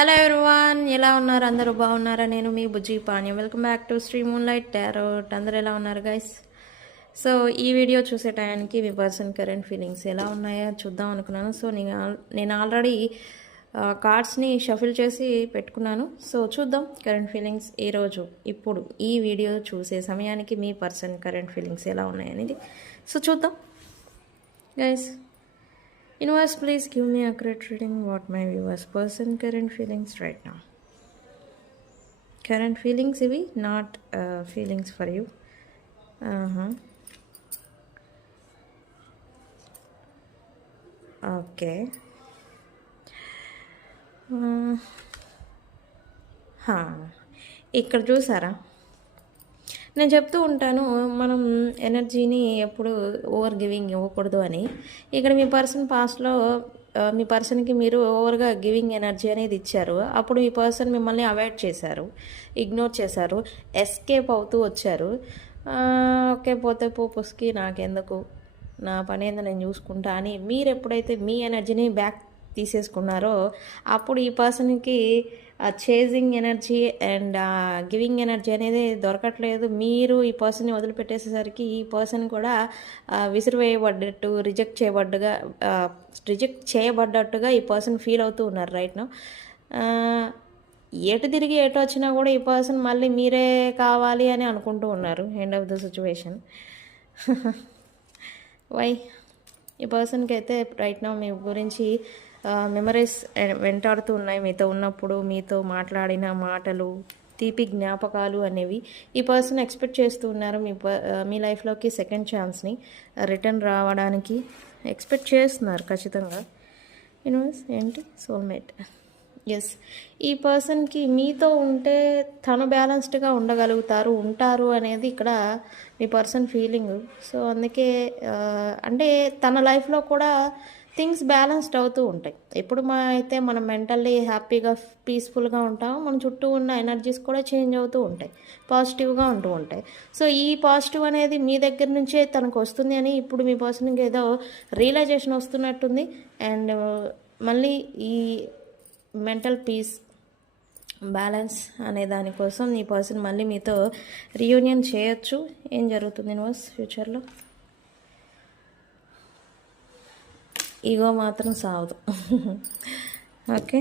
Hello everyone, ఎలా ఉన్నారు? అందరూ బాగున్నారా? నేను మీ Bujji Panyam. Welcome back to Shri moonlight tarot. అందరూ ఎలా ఉన్నారు గైస్? సో ఈ వీడియో చూసే టైంకి మీ పర్సన్ కరెంట్ ఫీలింగ్స్ ఎలా ఉన్నాయో చూద్దాం అనుకున్నాను. సో నేను ఆల్రెడీ కార్డ్స్ని షఫిల్ చేసి పెట్టుకున్నాను. సో చూద్దాం కరెంట్ ఫీలింగ్స్ ఈరోజు ఇప్పుడు ఈ వీడియో చూసే సమయానికి మీ పర్సన్ కరెంట్ ఫీలింగ్స్ ఎలా ఉన్నాయనేది. సో చూద్దాం guys. Universe, please give me accurate reading what my viewers person current feelings right now. Current feelings ivi, not feelings for you. Okay. ఇక్కడ చూసారా, నేను చెప్తూ ఉంటాను మనం ఎనర్జీని ఎప్పుడు ఓవర్ గివింగ్ ఇవ్వకూడదు అని. ఇక్కడ మీ పర్సన్ పాస్ట్లో మీ పర్సన్కి మీరు ఓవర్గా గివింగ్ ఎనర్జీ అనేది ఇచ్చారు. అప్పుడు మీ పర్సన్ మిమ్మల్ని అవాయిడ్ చేశారు, ఇగ్నోర్ చేశారు, ఎస్కేప్ అవుతూ వచ్చారు. ఓకే, పోతే పోపుస్కి నాకెందుకు, నా పని ఏందో నేను చూసుకుంటా అని మీరు ఎప్పుడైతే మీ ఎనర్జీని బ్యాక్ తీసేసుకున్నారో అప్పుడు ఈ పర్సన్కి chasing energy and giving energy అనేది దొరకట్లేదు. మీరు ఈ పర్సన్ని వదిలిపెట్టేసేసరికి ఈ పర్సన్ కూడా విసిరివేయబడ్డట్టు, రిజెక్ట్ చేయబడ్డట్టుగా ఈ పర్సన్ ఫీల్ అవుతూ ఉన్నారు రైట్ నౌ. ఎటు తిరిగి ఎటు వచ్చినా కూడా ఈ పర్సన్ మళ్ళీ మీరే కావాలి అని అనుకుంటూ ఉన్నారు. End of the situation. Why ఈ పర్సన్కి అయితే రైట్ నౌ మీ గురించి మెమరీస్ వెంటాడుతూ ఉన్నాయి. మీతో ఉన్నప్పుడు మీతో మాట్లాడిన మాటలు, తీపి జ్ఞాపకాలు అనేవి ఈ పర్సన్ ఎక్స్పెక్ట్ చేస్తూ ఉన్నారు. మీ లైఫ్లోకి సెకండ్ ఛాన్స్ని రిటర్న్ రావడానికి ఎక్స్పెక్ట్ చేస్తున్నారు ఖచ్చితంగా. యూనివర్స్ ఏంటి? సోల్మేట్. ఎస్, ఈ పర్సన్కి మీతో ఉంటే తను బ్యాలెన్స్డ్గా ఉంటారు అనేది ఇక్కడ మీ పర్సన్ ఫీలింగ్. సో అందుకే అంటే తన లైఫ్లో కూడా థింగ్స్ బ్యాలెన్స్డ్ అవుతూ ఉంటాయి. ఎప్పుడు అయితే మనం మెంటల్లీ హ్యాపీగా పీస్ఫుల్గా ఉంటామో మన చుట్టూ ఉన్న ఎనర్జీస్ కూడా చేంజ్ అవుతూ ఉంటాయి, పాజిటివ్గా ఉంటూ ఉంటాయి. సో ఈ పాజిటివ్ అనేది మీ దగ్గర నుంచే తనకు వస్తుంది అని ఇప్పుడు మీ పర్సన్కి ఏదో రియలైజేషన్ వస్తున్నట్టుంది. అండ్ మళ్ళీ ఈ మెంటల్ పీస్, బ్యాలెన్స్ అనే దానికోసం ఈ పర్సన్ మళ్ళీ మీతో రీయూనియన్ చేయొచ్చు. ఏం జరుగుతుంది యూనివర్స్ ఫ్యూచర్లో? ఈగో మాత్రం సావదు. ఓకే,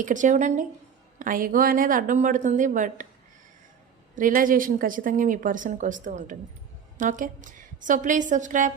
ఇక్కడ చూడండి, ఆ ఈగో అనేది అడ్డం పడుతుంది, బట్ రియలైజేషన్ ఖచ్చితంగా మీ పర్సన్కి వస్తూ ఉంటుంది. Okay, so please subscribe.